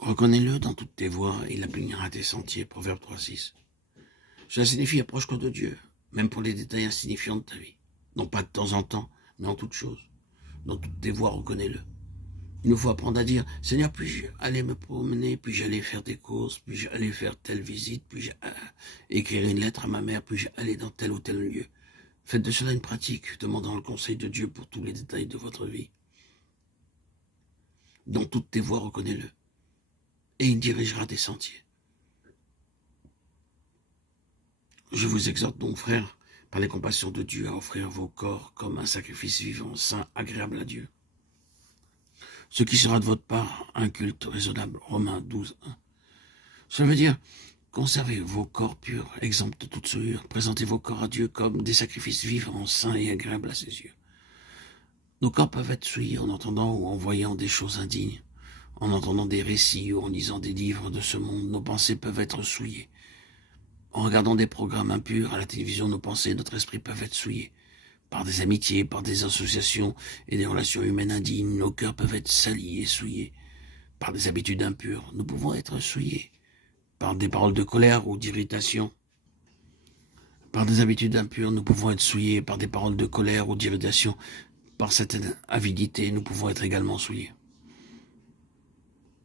Reconnais-le dans toutes tes voies, et il aplanira tes sentiers. Proverbe 3,6. Cela signifie approche-toi de Dieu, même pour les détails insignifiants de ta vie. Non pas de temps en temps, mais en toutes choses. Dans toutes tes voies, reconnais-le. Il nous faut apprendre à dire, Seigneur, puis-je aller me promener, puis-je aller faire des courses, puis-je aller faire telle visite, puis-je écrire une lettre à ma mère, puis-je aller dans tel ou tel lieu. Faites de cela une pratique, demandant le conseil de Dieu pour tous les détails de votre vie. Dans toutes tes voies, reconnais-le. Et il dirigera tes sentiers. Je vous exhorte donc, frères, par les compassions de Dieu, à offrir vos corps comme un sacrifice vivant, saint, agréable à Dieu. Ce qui sera de votre part un culte raisonnable. Romains 12:1. Ça veut dire, conservez vos corps purs, exempts de toute souillure. Présentez vos corps à Dieu comme des sacrifices vivants, saints et agréables à ses yeux. Nos corps peuvent être souillés en entendant ou en voyant des choses indignes, en entendant des récits ou en lisant des livres de ce monde. Nos pensées peuvent être souillées. En regardant des programmes impurs à la télévision, nos pensées et notre esprit peuvent être souillés. Par des amitiés, par des associations et des relations humaines indignes, nos cœurs peuvent être salis et souillés. Par des habitudes impures, nous pouvons être souillés. Par des paroles de colère ou d'irritation. Par des habitudes impures, nous pouvons être souillés. Par des paroles de colère ou d'irritation. Par certaine avidité, nous pouvons être également souillés.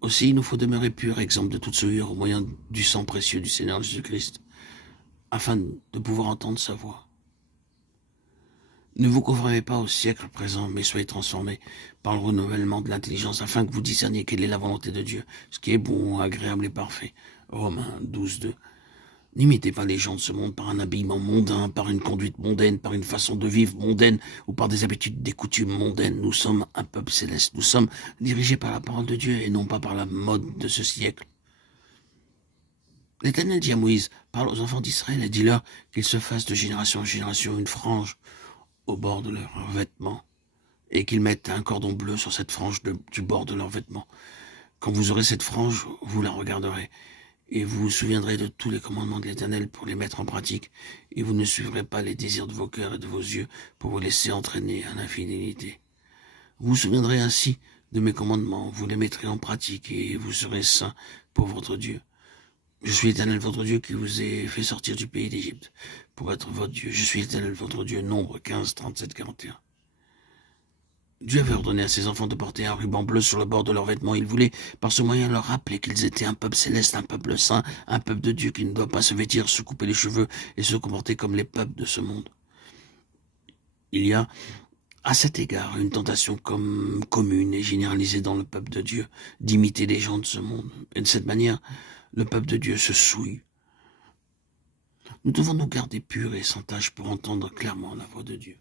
Aussi, il nous faut demeurer purs, exempts de toute souillure au moyen du sang précieux du Seigneur Jésus-Christ, afin de pouvoir entendre sa voix. Ne vous conformez pas au siècle présent, mais soyez transformés par le renouvellement de l'intelligence, afin que vous discerniez quelle est la volonté de Dieu, ce qui est bon, agréable et parfait. Romains 12:2. N'imitez pas les gens de ce monde par un habillement mondain, par une conduite mondaine, par une façon de vivre mondaine, ou par des habitudes, des coutumes mondaines. Nous sommes un peuple céleste. Nous sommes dirigés par la parole de Dieu et non pas par la mode de ce siècle. L'Éternel dit à Moïse, parle aux enfants d'Israël et dis-leur qu'ils se fassent de génération en génération une frange au bord de leurs vêtements, et qu'ils mettent un cordon bleu sur cette frange du bord de leurs vêtements. Quand vous aurez cette frange, vous la regarderez, et vous vous souviendrez de tous les commandements de l'Éternel pour les mettre en pratique, et vous ne suivrez pas les désirs de vos cœurs et de vos yeux pour vous laisser entraîner à l'infidélité. Vous vous souviendrez ainsi de mes commandements, vous les mettrez en pratique, et vous serez saints pour votre Dieu. Je suis l'Éternel, votre Dieu, qui vous ai fait sortir du pays d'Égypte pour être votre Dieu. Je suis l'Éternel, votre Dieu. Nombre 15, 37, 41. Dieu avait ordonné à ses enfants de porter un ruban bleu sur le bord de leurs vêtements. Il voulait, par ce moyen, leur rappeler qu'ils étaient un peuple céleste, un peuple saint, un peuple de Dieu qui ne doit pas se vêtir, se couper les cheveux et se comporter comme les peuples de ce monde. Il y a, à cet égard, une tentation commune et généralisée dans le peuple de Dieu d'imiter les gens de ce monde. Et de cette manière, le peuple de Dieu se souille. Nous devons nous garder purs et sans tache pour entendre clairement la voix de Dieu.